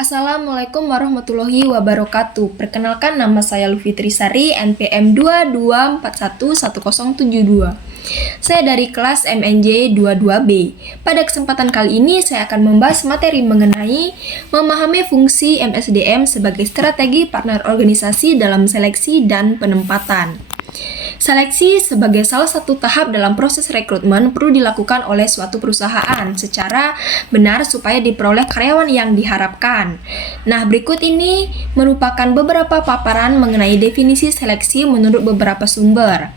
Assalamualaikum warahmatullahi wabarakatuh. Perkenalkan, nama saya Lufitri Sari, NPM 22411072. Saya dari kelas MNJ 22B. Pada kesempatan kali ini saya akan membahas materi mengenai memahami fungsi MSDM sebagai strategi partner organisasi dalam seleksi dan penempatan. Seleksi sebagai salah satu tahap dalam proses rekrutmen perlu dilakukan oleh suatu perusahaan secara benar supaya diperoleh karyawan yang diharapkan. Nah, berikut ini merupakan beberapa paparan mengenai definisi seleksi menurut beberapa sumber.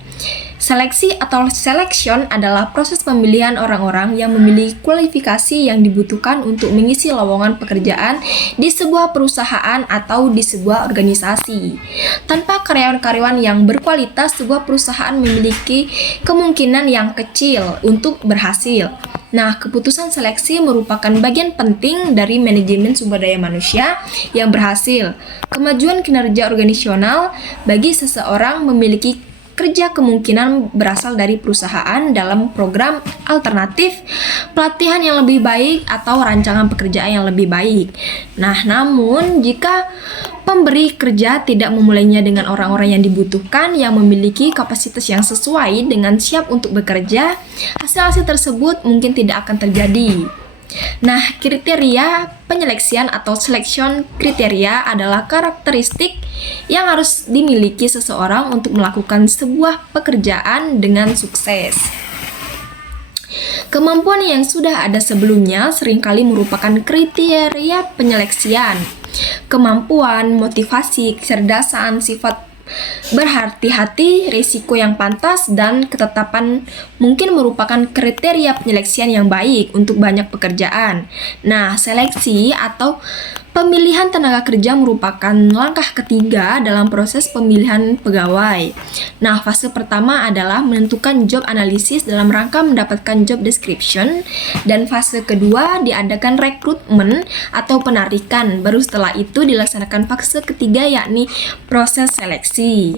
Seleksi atau selection adalah proses pemilihan orang-orang yang memiliki kualifikasi yang dibutuhkan untuk mengisi lowongan pekerjaan di sebuah perusahaan atau di sebuah organisasi. Tanpa karyawan-karyawan yang berkualitas, sebuah perusahaan memiliki kemungkinan yang kecil untuk berhasil. Nah, keputusan seleksi merupakan bagian penting dari manajemen sumber daya manusia yang berhasil. Kemajuan kinerja organisasional bagi seseorang memiliki kerja kemungkinan berasal dari perusahaan dalam program alternatif, pelatihan yang lebih baik, atau rancangan pekerjaan yang lebih baik. Nah, namun jika pemberi kerja tidak memulainya dengan orang-orang yang dibutuhkan yang memiliki kapasitas yang sesuai dengan siap untuk bekerja, hasil-hasil tersebut mungkin tidak akan terjadi. Nah, kriteria penyeleksian atau selection kriteria adalah karakteristik yang harus dimiliki seseorang untuk melakukan sebuah pekerjaan dengan sukses. Kemampuan yang sudah ada sebelumnya seringkali merupakan kriteria penyeleksian. Kemampuan, motivasi, kecerdasan, sifat berhati-hati, risiko yang pantas, dan ketetapan mungkin merupakan kriteria penyeleksian yang baik untuk banyak pekerjaan. Nah, seleksi atau pemilihan tenaga kerja merupakan langkah ketiga dalam proses pemilihan pegawai. Nah, fase pertama adalah menentukan job analisis dalam rangka mendapatkan job description, dan fase kedua diadakan rekrutmen atau penarikan. Baru setelah itu dilaksanakan fase ketiga, yakni proses seleksi.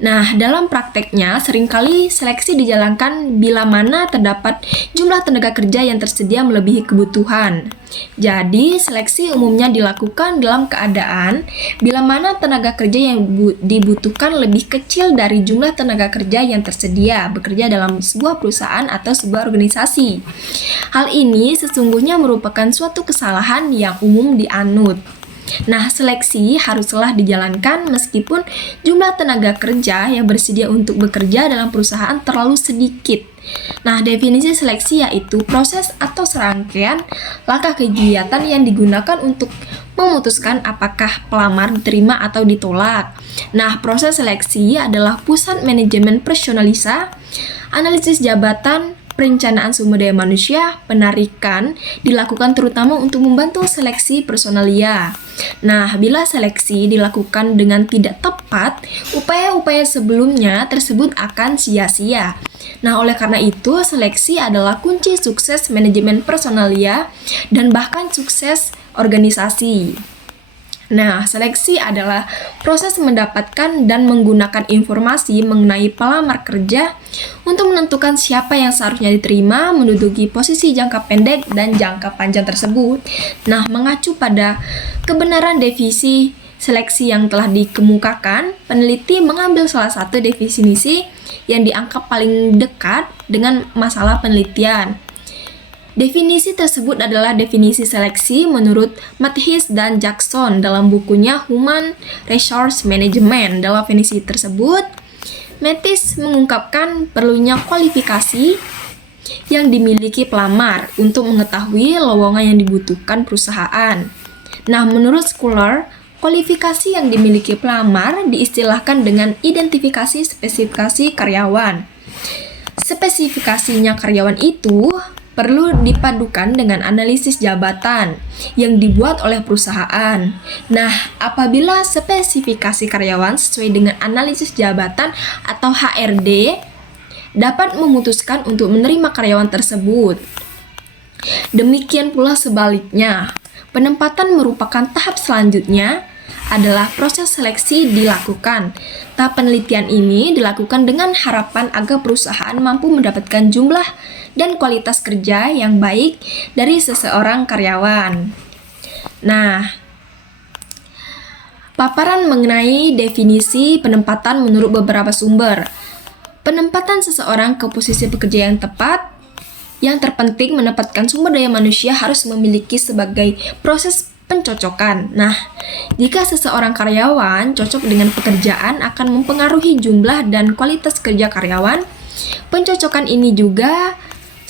Nah, dalam prakteknya, seringkali seleksi dijalankan bila mana terdapat jumlah tenaga kerja yang tersedia melebihi kebutuhan. Jadi, seleksi umumnya dilakukan dalam keadaan bila mana tenaga kerja yang dibutuhkan lebih kecil dari jumlah tenaga kerja yang tersedia bekerja dalam sebuah perusahaan atau sebuah organisasi. Hal ini sesungguhnya merupakan suatu kesalahan yang umum dianut. Nah, seleksi haruslah dijalankan meskipun jumlah tenaga kerja yang bersedia untuk bekerja dalam perusahaan terlalu sedikit. Nah, definisi seleksi yaitu proses atau serangkaian langkah kegiatan yang digunakan untuk memutuskan apakah pelamar diterima atau ditolak. Nah, proses seleksi adalah pusat manajemen personalisa, analisis jabatan, perencanaan sumber daya manusia, penarikan dilakukan terutama untuk membantu seleksi personalia. Nah, bila seleksi dilakukan dengan tidak tepat, upaya-upaya sebelumnya tersebut akan sia-sia. Nah, oleh karena itu, seleksi adalah kunci sukses manajemen personalia dan bahkan sukses organisasi. Nah, seleksi adalah proses mendapatkan dan menggunakan informasi mengenai pelamar kerja untuk menentukan siapa yang seharusnya diterima menduduki posisi jangka pendek dan jangka panjang tersebut. Nah, mengacu pada kebenaran definisi seleksi yang telah dikemukakan, peneliti mengambil salah satu definisi yang dianggap paling dekat dengan masalah penelitian. Definisi tersebut adalah definisi seleksi menurut Mathis dan Jackson dalam bukunya Human Resource Management. Dalam definisi tersebut, Mathis mengungkapkan perlunya kualifikasi yang dimiliki pelamar untuk mengetahui lowongan yang dibutuhkan perusahaan. Nah, menurut Schuler, kualifikasi yang dimiliki pelamar diistilahkan dengan identifikasi spesifikasi karyawan. Spesifikasinya karyawan itu perlu dipadukan dengan analisis jabatan yang dibuat oleh perusahaan. Nah, apabila spesifikasi karyawan sesuai dengan analisis jabatan atau HRD, dapat memutuskan untuk menerima karyawan tersebut. Demikian pula sebaliknya, penempatan merupakan tahap selanjutnya adalah proses seleksi dilakukan. Tahap penelitian ini dilakukan dengan harapan agar perusahaan mampu mendapatkan jumlah dan kualitas kerja yang baik dari seseorang karyawan. Nah, paparan mengenai definisi penempatan menurut beberapa sumber. Penempatan seseorang ke posisi pekerja yang tepat. Yang terpenting, menempatkan sumber daya manusia harus memiliki sebagai proses pencocokan. Nah, jika seseorang karyawan cocok dengan pekerjaan akan mempengaruhi jumlah dan kualitas kerja karyawan. Pencocokan ini juga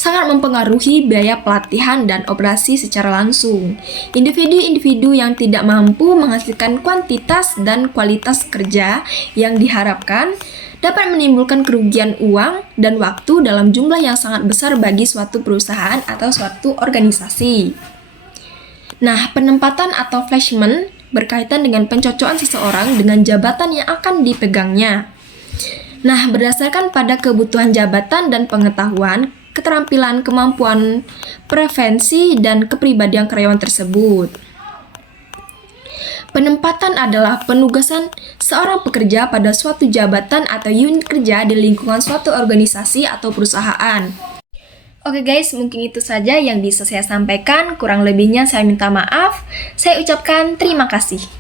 sangat mempengaruhi biaya pelatihan dan operasi secara langsung. Individu-individu yang tidak mampu menghasilkan kuantitas dan kualitas kerja yang diharapkan dapat menimbulkan kerugian uang dan waktu dalam jumlah yang sangat besar bagi suatu perusahaan atau suatu organisasi. Nah, penempatan atau placement berkaitan dengan pencocokan seseorang dengan jabatan yang akan dipegangnya. Nah, berdasarkan pada kebutuhan jabatan dan pengetahuan, keterampilan, kemampuan, preferensi, dan kepribadian karyawan tersebut. Penempatan adalah penugasan seorang pekerja pada suatu jabatan atau unit kerja di lingkungan suatu organisasi atau perusahaan. Oke guys, mungkin itu saja yang bisa saya sampaikan. Kurang lebihnya saya minta maaf. Saya ucapkan terima kasih.